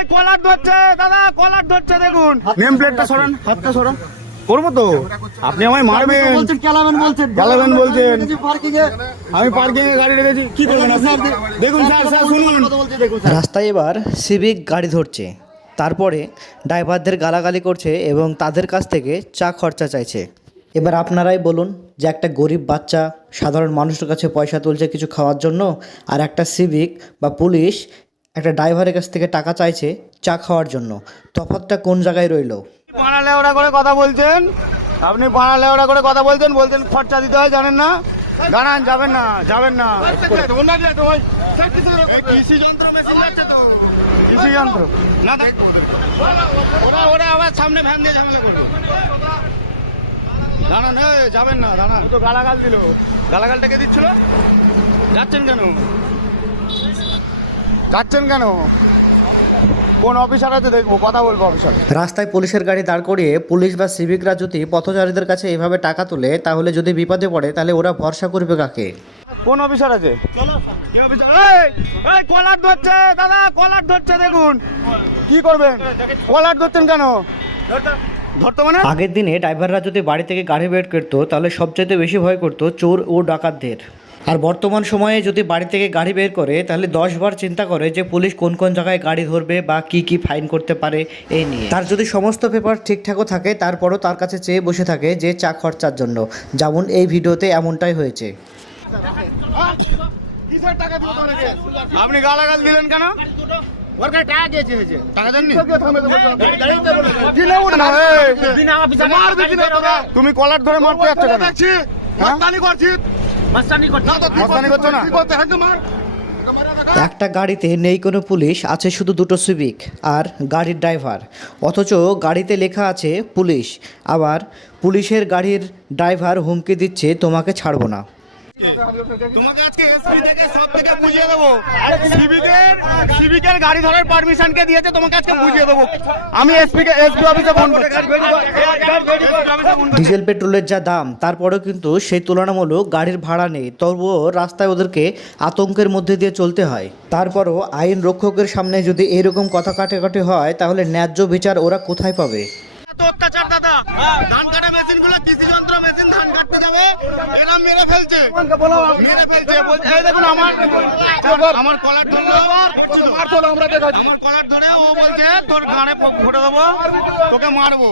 এই কলার ধরছে দাদা, কলার ধরছে দেখুন। নেম প্লেটটা সরান, হাতটা সরান। করবো তো, আপনি আমায় মারবেন বলছেন, চালাবেন বলছেন। আমি পার্কিং এ গাড়ি রেখেছি, কি করবেন স্যার? দেখুন স্যার, শুনুন। রাস্তায় এবার সিভিক গাড়ি ধরছে, তারপরে ড্রাইভারদের গালাগালি করছে এবং তাদের কাছ থেকে চা খরচা চাইছে। এবার আপনারাই বলুন যে একটা গরিব বাচ্চা সাধারণ মানুষের কাছে পয়সা তুলছে কিছু খাওয়ার জন্য, আর একটা সিভিক বা পুলিশ একটা ড্রাইভারের কাছ থেকে টাকা চাইছে চা খাওয়ার জন্য। তফাৎটা কোন জায়গায় রইল? পাড়ালে ওরা করে কথা বলছেন, আপনি পাড়ালে ওরা করে কথা বলছেন, বলছেন খরচা দিতে হয়, জানেন না? দাঁড়ান, যাবেন না, যাবেন না। কৃষি যন্ত্র মেশিন যাচ্ছে তো, কৃষি যন্ত্র না, ওরা ওরা আবার সামনে ভ্যান দিয়ে ঝামেলা করবে। দাঁড়ান, যাবেন না, দাঁড়ান। তো গালাগাল দিল, গালাগালটা কে দিচ্ছিল? যাচ্ছেন কেন? যাচ্ছেন কেন? কোন অফিসার আছে দেখবো, কথা বলবো অফিসার। রাস্তায় পুলিশের গাড়ি দাঁড় করিয়ে পুলিশ বা সিভিকরা যদি পথচারীদের কাছে এভাবে টাকা তোলে, তাহলে যদি বিপদে পড়ে তাহলে ওরা ভরসা করবে কাকে? কোন অফিসার আছে? কি অফিসার? এই কলার ধরছে দাদা, কলার ধরছে দেখুন। কি করবেন? কলার ধরছেন কেন? ধরতো মানে? আগের দিনে ড্রাইভাররা যদি বাড়ি থেকে গাড়ি বের করতো তাহলে সবচাইতে বেশি ভয় করতো চোর ও ডাকাতদের। আর বর্তমান সময়ে যদি বাড়ি থেকে গাড়ি বের করে তাহলে 10 বার চিন্তা করে যে পুলিশ কোন কোন জায়গায় গাড়ি ধরবে বা কি কি ফাইন করতে পারে এই নিয়ে। তার যদি সমস্ত পেপার ঠিকঠাকও থাকে তারপরও তার কাছে চেয়ে বসে থাকে যে চা খরচার জন্য, যেমন এই ভিডিওতে এমনটাই হয়েছে। আপনি গালাগাল দিলেন কেন? তুমি কলার ধরে মারতে যাচ্ছ কেন? একটা গাড়িতে নেই কোনো পুলিশ, আছে শুধু দুটো সিভিক আর গাড়ির ড্রাইভার, অথচ গাড়িতে লেখা আছে পুলিশ। আবার পুলিশের গাড়ির ড্রাইভার হুমকি দিচ্ছে তোমাকে ছাড়বো না। তোমাকে আজকে এসপি থেকে সব থেকে বুঝিয়ে দেবো। সিভিকের গাড়ি ধরার পারমিশন কে দিয়েছে তোমাকে আজকে বুঝিয়ে দেবো। আমি এসপি অফিসে ফোন করছি। ডিজেল পেট্রোলের যা দাম, তারপরেও কিন্তু সেই তুলনামূলক গাড়ির ভাড়া নেই, তবুও রাস্তায় ওদেরকে আতঙ্কের মধ্যে দিয়ে চলতে হয়। তারপরও আইন রক্ষকের সামনে যদি এরকম কথা কাটাকাটি হয় তাহলে ন্যায্য বিচার ওরা কোথায় পাবে? অত্যাচার দাদা, ধান কাটা মেশিন গুলো, কৃষি যন্ত্র মেশিন ধান কাটতে যাবে, এরা মেরে ফেলছে, মেরে ফেলছে। এই দেখুন আমার কলার ধরলো, আমার কলার ধরে ও বলছে তোর ঘাড়ে ফুটে দেবো, তোকে মারবো।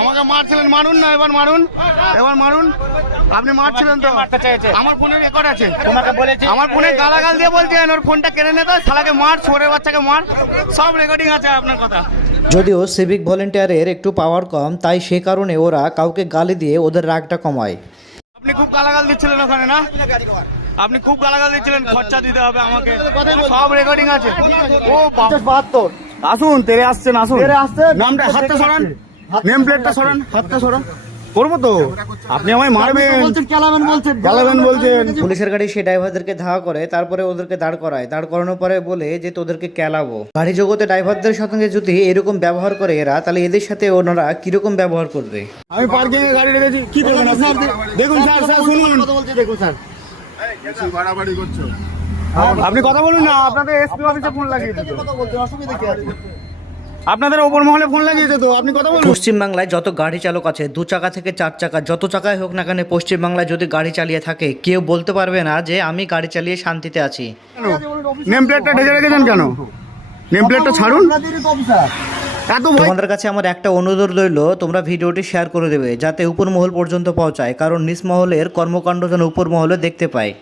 আমাকে মারছিলেন, মারুন না, এবার মারুন, এবার মারুন। আপনি মারছিলেন তো, আমার ফোনে রেকর্ড আছে, তোমাকে বলেছি। আমার ফোনে গালাগাল দিয়ে বলছেন ওর ফোনটা কেড়ে নে, তো শালাকে মার, ছোড়ের বাচ্চাকে মার, সব রেকর্ডিং আছে আপনার কথা। যদিও সিভিক ভলেন্টিয়ারের একটু পাওয়ার কম, তাই সে কারণে ওরা কাউকে গালি দিয়ে ওদের রাগটা কমায়। আপনি খুব গালাগাল দিচ্ছিলেন ওখানে, না? আপনি খুব গালাগাল দিচ্ছিলেন, খরচা দিতে হবে আমাকে, সব রেকর্ডিং আছে। ও 72 আসুন, তেরে আসছেন, আসুন, নামটা হাতটা সরান, নেম প্লেটটা সরান, হাতটা সরান। করবো তো, আপনি আমায় মারবেন বলছেন, চালাবেন বলছেন। পুলিশের গাড়ি সেই ড্রাইভারদেরকে ধাওয়া করে, তারপরে ওদেরকে দাঁড় করায়, দাঁড় করানোর পরে বলে যে তোদেরকে কেলাবো। গাড়ি জগতে ড্রাইভারদের সঙ্গে যদি এরকম ব্যবহার করে এরা, তাহলে এদের সাথে ওনারা কিরকম ব্যবহার করবে? আমি পার্কিং এ গাড়ি রেখেছি, কি করবেন স্যার? দেখুন স্যার, শুনুন, দেখুন স্যার, আপনি কথা বলুন না। আপনাদের এসপি অফিসে ফোন লাগিয়ে দিত, আপনাদের ওপর মহলে ফোন লাগিয়েছে তো, আপনি কথা বলুন। পশ্চিমবাংলায় যত গাড়ি চালক আছে, 2 চাকা থেকে 4 চাকা, যত চাকায় হোক না কেন, পশ্চিমবাংলায় যদি গাড়ি চালিয়ে থাকে কেউ বলতে পারবে না যে আমি গাড়ি চালিয়ে শান্তিতে আছি। নেম প্লেটটা ঢেকে রেখেছেন কেন? নেম প্লেটটা ছাড়ুন। তোমাদের কাছে আমার একটা অনুরোধ রইল, তোমরা ভিডিওটি শেয়ার করে দেবে যাতে উপর মহল পর্যন্ত পৌঁছায়, কারণ নিচ মহলের কর্মকাণ্ড যেন উপর মহলে দেখতে পায়।